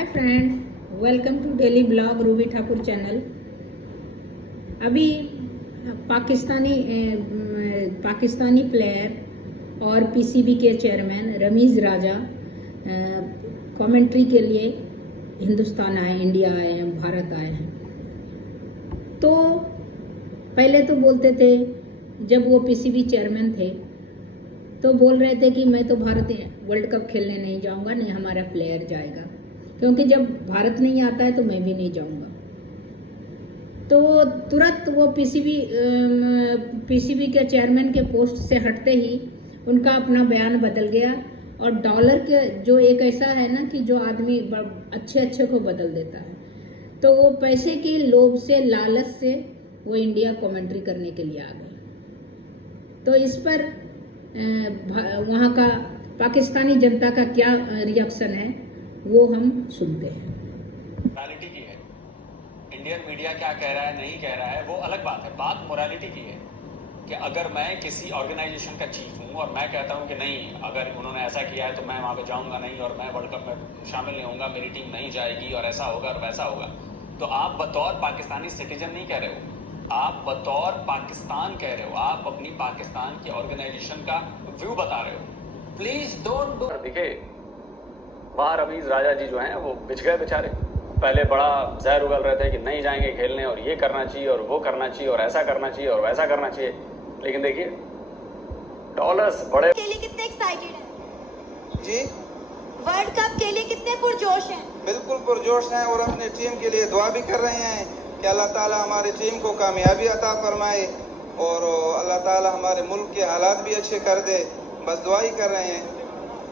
Hi friends, welcome to daily blog Ruby Thakur channel. अभी Pakistani player और PCB के चेयरमैन रमीज़ राजा कमेंट्री के लिए हिंदुस्तान आए, इंडिया आए हैं, भारत आए हैं। तो पहले तो बोलते थे, जब वो पीसीबी चेयरमैन थे तो बोल रहे थे कि मैं तो भारत वर्ल्ड कप खेलने नहीं जाऊंगा, नहीं हमारा प्लेयर जाएगा, क्योंकि जब भारत नहीं आता है तो मैं भी नहीं जाऊंगा। तो तुरंत वो पीसीबी के चेयरमैन के पोस्ट से हटते ही उनका अपना बयान बदल गया। और डॉलर के जो एक ऐसा है ना कि जो आदमी अच्छे को बदल देता है, तो वो पैसे की लोभ से, लालच से वो इंडिया कमेंट्री करने के लिए आ गए। तो इस पर वहाँ का पाकिस्तानी जनता का क्या रिएक्शन है वो हम सुनते हैं। मोरालिटी की है, इंडियन मीडिया क्या कह रहा है नहीं कह रहा है वो अलग बात है। बात मोरालिटी की है कि अगर मैं किसी ऑर्गेनाइजेशन का चीफ हूँ और मैं कहता हूँ कि नहीं, अगर उन्होंने ऐसा किया है तो मैं वहाँ पे जाऊँगा नहीं और मैं वर्ल्ड कप में शामिल नहीं होऊंगा, मेरी टीम नहीं जाएगी और ऐसा होगा और वैसा होगा, तो आप बतौर पाकिस्तानी सिटीजन नहीं कह रहे हो, आप बतौर पाकिस्तान कह रहे हो, आप अपनी पाकिस्तान की ऑर्गेनाइजेशन का व्यू बता रहे हो। Please don't do. देखिए वहाँ रमीज राजा जी जो हैं वो बिछ गए बेचारे। पहले बड़ा जहर उगल रहे थे कि नहीं जाएंगे खेलने और ये करना चाहिए और वो करना चाहिए और ऐसा करना चाहिए और वैसा करना चाहिए, लेकिन देखिए डॉलर्स बड़े के लिए कितने एक्साइटेड हैं जी, वर्ल्ड कप के लिए कितने पुरजोश हैं। बिल्कुल पुरजोश हैं और अपने टीम के लिए दुआ भी कर रहे हैं कि अल्लाह ताला हमारी टीम को कामयाबी अता फरमाए और अल्लाह ताला हमारे मुल्क के हालात भी अच्छे कर दे। बस दुआ ही कर रहे हैं।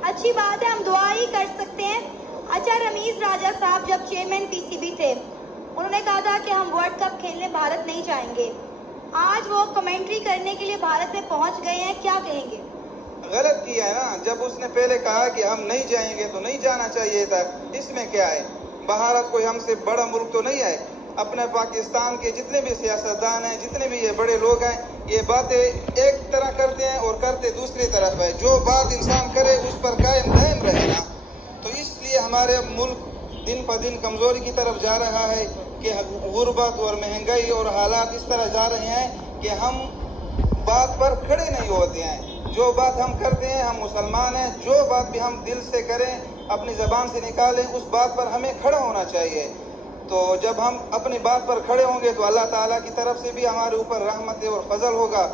अच्छी बात है, हम दुआ ही कर सकते हैं। अच्छा, रमीज राजा साहब जब चेयरमैन पीसीबी थे, उन्होंने कहा था कि हम वर्ल्ड कप खेलने भारत नहीं जाएंगे। आज वो कमेंट्री करने के लिए भारत में पहुंच गए हैं, क्या कहेंगे? गलत किया है ना, जब उसने पहले कहा कि हम नहीं जाएंगे तो नहीं जाना चाहिए था। इसमें क्या है, भारत कोई हमसे बड़ा मुल्क तो नहीं है। अपने पाकिस्तान के जितने भी सियासतदान हैं, जितने भी ये बड़े लोग हैं, ये बातें एक तरह करते हैं और करते दूसरी तरफ है। जो बात इंसान करे उस पर कायम दायम रहे ना, तो इसलिए हमारे मुल्क दिन पर दिन कमज़ोरी की तरफ जा रहा है कि गुर्बत और महंगाई और हालात इस तरह जा रहे हैं कि हम बात पर खड़े नहीं होते हैं। जो बात हम करते हैं, हम मुसलमान हैं, जो बात भी हम दिल से करें, अपनी ज़बान से निकालें, उस बात पर हमें खड़ा होना चाहिए। तो जब हम अपनी बात पर खड़े होंगे तो अल्लाह ताला की तरफ से भी हमारे ऊपर रहमत और फजल होगा।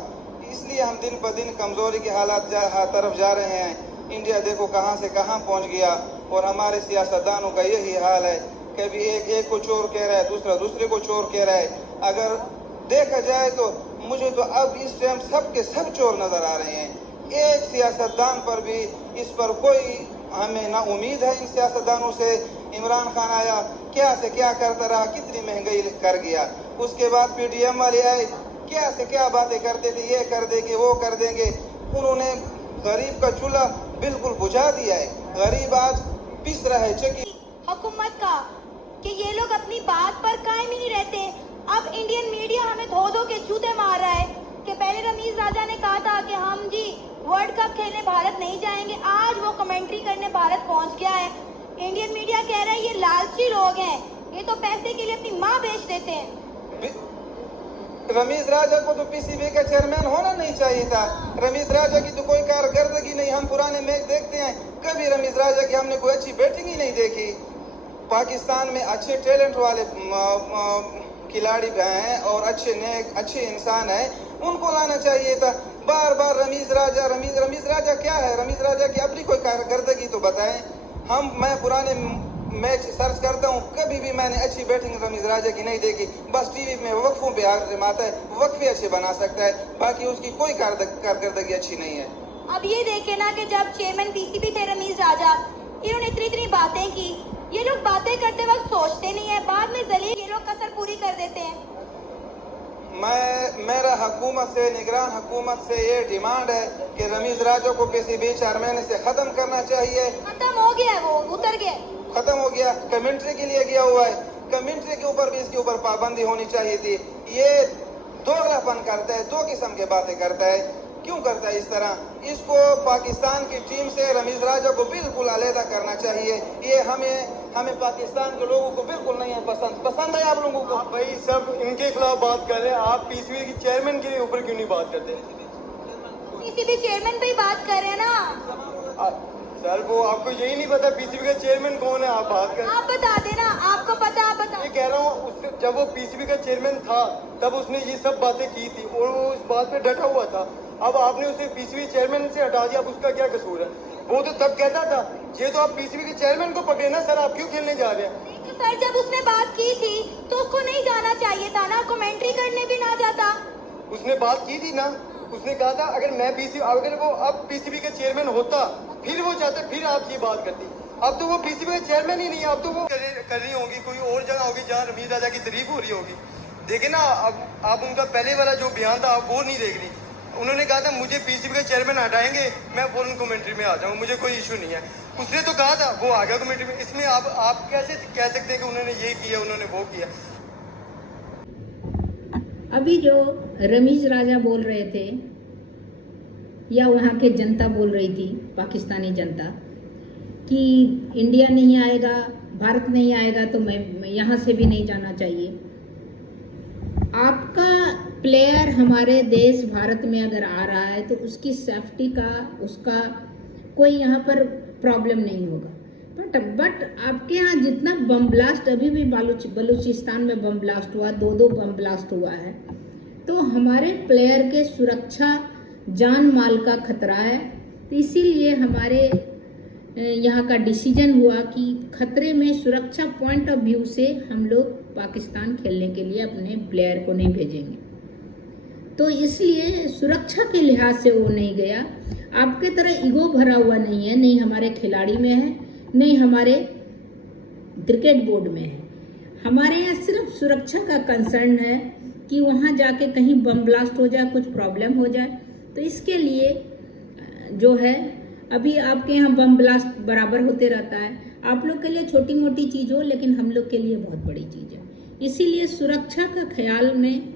इसलिए हम दिन पर दिन कमज़ोरी के हालात तरफ जा रहे हैं। इंडिया देखो कहाँ से कहाँ पहुँच गया और हमारे सियासतदानों का यही हाल है। कभी एक को चोर कह रहा है, दूसरा दूसरे को चोर कह रहा है। अगर देखा जाए तो मुझे तो अब इस टाइम सब के सब चोर नज़र आ रहे हैं। एक सियासतदान पर भी इस पर कोई हमें ना उम्मीद है। इन सियासतदानों से इमरान खान आया, क्या से क्या करता रहा, कितनी महंगाई कर गया। उसके बाद पीडीएम वाले आए, क्या से क्या बातें करते थे, ये कर देंगे वो कर देंगे। उन्होंने गरीब का चूल्हा बिल्कुल बुझा दिया है। गरीब आज पिस रहा है चकी हुकूमत का कि ये लोग अपनी बात पर कायम ही नहीं रहते। अब इंडियन मीडिया हमें धो धो के जूते मार रहा है कि पहले रमीज राजा ने कहा था कि हम जी वर्ल्ड कप खेलने भारत नहीं जाएंगे, आज वो कमेंट्री करने भारत पहुंच गया है। इंडियन मीडिया कह रहा है ये लालची लोग हैं, ये तो पैसे के लिए अपनी माँ बेच देते हैं। रमीज राजा को तो पीसीबी का चेयरमैन होना नहीं चाहिए था। रमीज राजा की तो कोई कारकर्दगी नहीं। हम पुराने मैच देखते हैं, कभी रमीज राजा की हमने कोई अच्छी बैटिंग ही नहीं देखी। पाकिस्तान में अच्छे टैलेंट वाले खिलाड़ी हैं और अच्छे इंसान हैं, उनको लाना चाहिए था। बार बार रमीज राजा क्या है? रमीज राजा की अपनी कोई कारकर्दगी तो बताएं। मैं पुराने मैच सर्च करता हूँ, कभी भी मैंने अच्छी बैटिंग रमीज राजा की नहीं देखी। बस टीवी में वक्फों पे आजमाता है, वक्फे अच्छे बना सकता है, बाकी उसकी कोई कारकर्दगी अच्छी नहीं है। अब ये देखे ना कि जब चेयरमैन पीसीबी थे रमीज राजा, इन्होंने इतनी बातें की। ये लोग बातें करते वक्त सोचते नहीं है, बाद में जलील ये लोग कसर पूरी कर देते हैं। मेरा हुकूमत से, निगरान हुकूमत से ये डिमांड है कि रमीज राजा को पीसीबी चेयरमैन से खत्म करना चाहिए। खत्म हो गया है, वो उतर गया, खत्म हो गया। कमेंट्री के लिए गया हुआ है, कमेंट्री के ऊपर भी इसके ऊपर पाबंदी होनी चाहिए थी। ये दोगलापन करता है, दो किस्म की बातें करता है। क्यों करता है इस तरह? इसको पाकिस्तान की टीम से रमीज राजा को बिल्कुल अलहदा करना चाहिए। ये हमें पाकिस्तान के लोगों को बिल्कुल नहीं है पसंद है आप लोगों को। आप भाई सब इनके खिलाफ बात कर रहे हैं, आप पीसीबी के चेयरमैन के ऊपर क्यों नहीं बात करते? पीसीबी चेयरमैन पे ही बात कर रहे हैं ना सर वो आपको यही नहीं पता पीसीबी का चेयरमैन कौन है? आप बात कर, आप बता देना, आपको पता, आप बता। मैं कह रहा हूँ उसने जब वो पीसीबी का चेयरमैन था तब उसने ये सब बातें की थी और वो उस बात पे डटा हुआ था। अब आपने उसे पीसीबी चेयरमैन से हटा दिया, अब उसका क्या कसूर है? वो तो तब कहता था ये तो आप पीसीबी के चेयरमैन को पकड़े ना सर, आप क्यों खेलने जा रहे हैं? तो सर जब उसने बात की थी तो उसको नहीं जाना चाहिए था ना, कमेंट्री करने भी ना जाता। उसने बात की थी ना, उसने कहा था अगर वो अब पीसीबी का चेयरमैन होता फिर वो चाहते फिर आप ये बात करती। अब तो वो पीसीबी का चेयरमैन ही नहीं है, अब तो वो कर रही होगी कोई और जगह होगी जहाँ रमीज राजा की तारीफ हो रही होगी। देखे ना अब आप उनका पहले वाला जो बयान था आप वो नहीं देख रही। उन्होंने कहा था मुझे पीसीबी का चेयरमैन हटाएंगे मैं फौरन कमेंट्री में आ जाऊँ, मुझे कोई इशू नहीं है। उसने तो कहा था वो आ गया कमेंट्री में। इसमें आप कैसे कह सकते हैं कि उन्होंने ये किया उन्होंने वो किया? अभी जो रमीज राजा बोल रहे थे या वहाँ के जनता बोल रही थी, पाकिस्तानी जनता, कि इंडिया नहीं आएगा, भारत नहीं आएगा तो मैं यहाँ से भी नहीं जाना चाहिए। आपका प्लेयर हमारे देश भारत में अगर आ रहा है तो उसकी सेफ्टी का उसका कोई यहाँ पर प्रॉब्लम नहीं होगा। बट आपके यहाँ जितना बम ब्लास्ट अभी भी बलूचिस्तान में बम ब्लास्ट हुआ, 2 बम ब्लास्ट हुआ है, तो हमारे प्लेयर के सुरक्षा जान माल का खतरा है। तो इसीलिए हमारे यहाँ का डिसीजन हुआ कि खतरे में सुरक्षा पॉइंट ऑफ व्यू से हम लोग पाकिस्तान खेलने के लिए अपने प्लेयर को नहीं भेजेंगे। तो इसलिए सुरक्षा के लिहाज से वो नहीं गया। आपके तरह ईगो भरा हुआ नहीं है, नहीं हमारे खिलाड़ी में है, नहीं हमारे क्रिकेट बोर्ड में है। हमारे यहाँ सिर्फ सुरक्षा का कंसर्न है कि वहाँ जाके कहीं बम ब्लास्ट हो जाए, कुछ प्रॉब्लम हो जाए। तो इसके लिए जो है अभी आपके यहाँ बम ब्लास्ट बराबर होते रहता है। आप लोग के लिए छोटी मोटी चीज़ हो, लेकिन हम लोग के लिए बहुत बड़ी चीज़ है। इसीलिए सुरक्षा का ख्याल में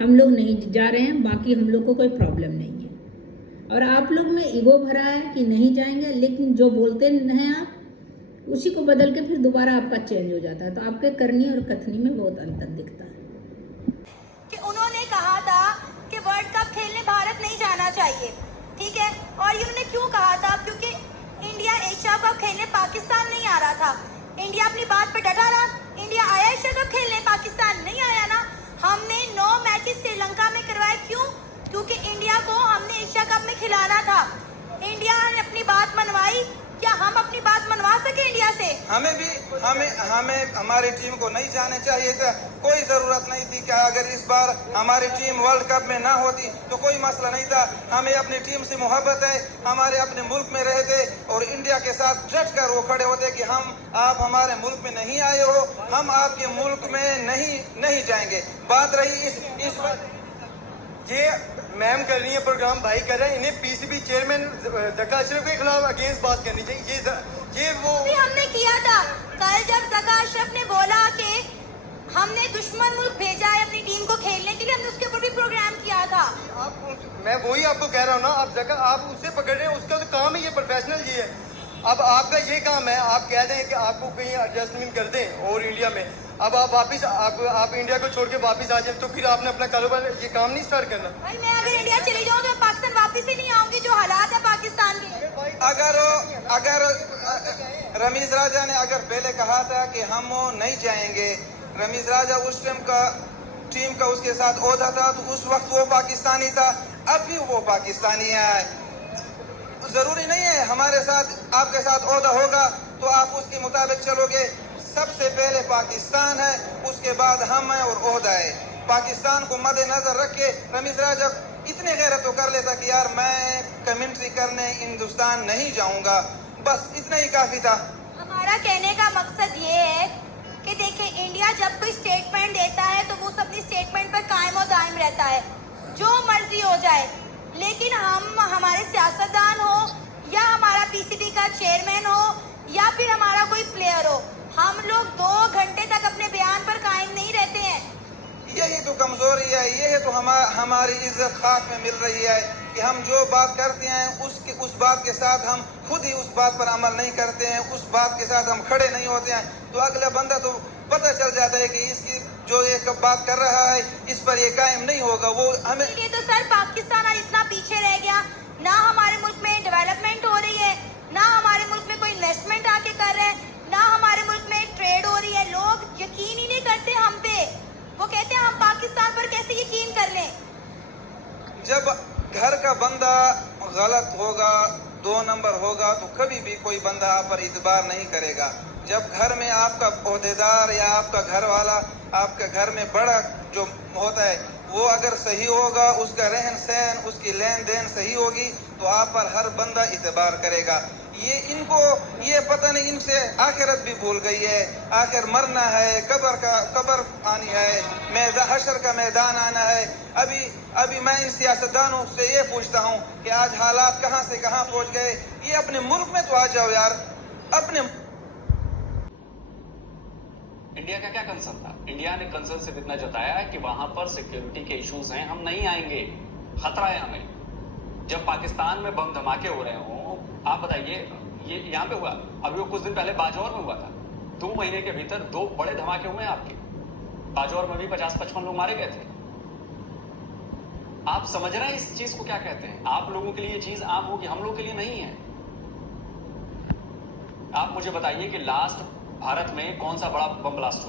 हम लोग नहीं जा रहे हैं। बाकी हम लोग को कोई प्रॉब्लम नहीं है। और आप लोग में ईगो भरा है कि नहीं जाएंगे, लेकिन जो बोलते हैं आप उसी को बदल के फिर दोबारा आपका चेंज हो जाता है। तो आपके करनी और कथनी में बहुत अंतर दिखता है। कि उन्होंने कहा था कि वर्ल्ड कप खेलने भारत नहीं जाना चाहिए, ठीक है। और ये उन्होंने क्यों कहा था? क्योंकि इंडिया एशिया कप खेलने पाकिस्तान नहीं आ रहा था। इंडिया अपनी बात पे डटा रहा। इंडिया आया एशिया कप खेलने, पाकिस्तान नहीं आया ना। हमने 9 मैचेस श्रीलंका में करवाए, क्यों? क्योंकि इंडिया को हमने एशिया कप में खिलाना था। इंडिया ने अपनी बात मनवाई। क्या हम अपनी बात मनवा सके इंडिया से? हमें हमारी टीम को नहीं जाने चाहिए था। कोई जरूरत नहीं थी कि अगर इस बार हमारी टीम वर्ल्ड कप में ना होती तो कोई मसला नहीं था। हमें अपनी टीम से मोहब्बत है, हमारे अपने मुल्क में रहते और इंडिया के साथ डट कर वो खड़े होते कि आप हमारे मुल्क में नहीं आए हो, हम आपके मुल्क में नहीं जाएंगे। बात रही इस ये मैम कर रही है प्रोग्राम, भाई कर रहे हैं, इन्हें पीसीबी चेयरमैन ज़का अशरफ के खिलाफ अगेंस्ट बात करनी चाहिए। ये वो भी हमने किया था। कल जब ज़का अशरफ ने बोला कि हमने दुश्मन मुल्क भेजा है अपनी टीम को खेलने के लिए, हमने उसके ऊपर भी प्रोग्राम किया था। मैं वही आपको कह रहा हूँ ना, आप उससे पकड़ रहे हैं, उसका तो काम है, ये प्रोफेशनल ये है। अब आपका ये काम है, आप कह दें कि आपको कहीं एडजस्टमेंट कर दें और इंडिया में अब आप वापस आप इंडिया को छोड़ के वापस आ जाए तो फिर आपने अपना कारोबार ये काम नहीं स्टार्ट करना। भाई मैं अगर इंडिया चली जाऊँ तो पाकिस्तान वापस ही नहीं आऊंगी। जो हालात है पाकिस्तान के, अगर रमीज राजा ने अगर पहले कहा था कि हम नहीं जाएंगे, रमीज राजा उस टीम का उसके साथ ओहदा था तो उस वक्त वो पाकिस्तानी था, अब भी वो पाकिस्तानी है। जरूरी नहीं है हमारे साथ आपके साथ ओहदा होगा तो आप उसके मुताबिक चलोगे। सबसे पहले पाकिस्तान है, उसके बाद हम हैं और ओहदा है। पाकिस्तान को मद्देनजर रख के रमीज राजा इतने गैरत तो कर लेता कि यार मैं कमेंट्री करने हिंदुस्तान नहीं जाऊंगा, बस इतना ही काफी था। हमारा कहने का मकसद ये है कि देखिए इंडिया जब कोई स्टेटमेंट देता है तो वो अपनी स्टेटमेंट पर कायम और दायम रहता है, जो मर्जी हो जाए। लेकिन हमारे सियासतदान हो या हमारा पीसीबी का चेयरमैन हो या फिर हमारा कोई प्लेयर हो, हम लोग 2 घंटे तक अपने बयान पर कायम नहीं रहते हैं। यही तो कमजोरी है, यही तो हमारी इज्जत खाक में मिल रही है कि हम जो बात करते हैं उस बात के साथ हम खुद ही उस बात पर अमल नहीं करते हैं, उस बात के साथ हम खड़े नहीं होते हैं, तो अगला बंदा तो पता चल जाता है कि इसकी जो एक बात कर रहा है इस पर ये कायम नहीं होगा। वो हमें इसलिए तो सर पाकिस्तान आज इतना पीछे रह गया, ना हमारे मुल्क में डेवलपमेंट हो रही है, ना हमारे मुल्क में कोई इन्वेस्टमेंट आके कर रहे हैं, ना हमारे मुल्क में ट्रेड हो रही है। लोग यकीन ही नहीं करते हम पे, वो कहते हैं हम पाकिस्तान पर कैसे यकीन कर लें। जब घर का बंदा गलत होगा, 2 नंबर होगा, तो कभी भी कोई बंदा आप पर इतबार नहीं करेगा। जब घर में आपका ओहदेदार या आपका घर वाला, आपके घर में बड़ा जो होता है, वो अगर सही होगा, उसका रहन सहन, उसकी लेन देन सही होगी, तो आप पर हर बंदा इतबार करेगा। इनको ये पता नहीं, इनसे आखिरत भी भूल गई है। आखिर मरना है, कब्र आनी है, हशर का मैदान आना है। अभी मैं इन सियासतदानों से ये पूछता हूँ कि आज हालात कहाँ से कहाँ पहुँच गए। ये अपने मुल्क में तो आ जाओ यार। अपने इंडिया का क्या कंसर्न था? इंडिया ने कंसर्न सिर्फ इतना जताया है कि वहां पर सिक्योरिटी के इश्यूज हैं, हम नहीं आएंगे, खतरा है हमें। जब पाकिस्तान में बम धमाके हो रहे हो, आप बताइए, ये यहाँ पे हुआ, अभी वो कुछ दिन पहले बाजौर में हुआ था, 2 महीने के भीतर 2 बड़े धमाके हुए हैं आपके। बाजौर में भी 50-55 लोग मारे गए थे। आप समझ रहे हैं इस चीज को क्या कहते हैं? आप लोगों के लिए ये चीज आम होगी, हम लोगों के लिए नहीं है। आप मुझे बताइए कि लास्ट भारत में कौन सा बड़ा बम ब्लास्ट हुआ?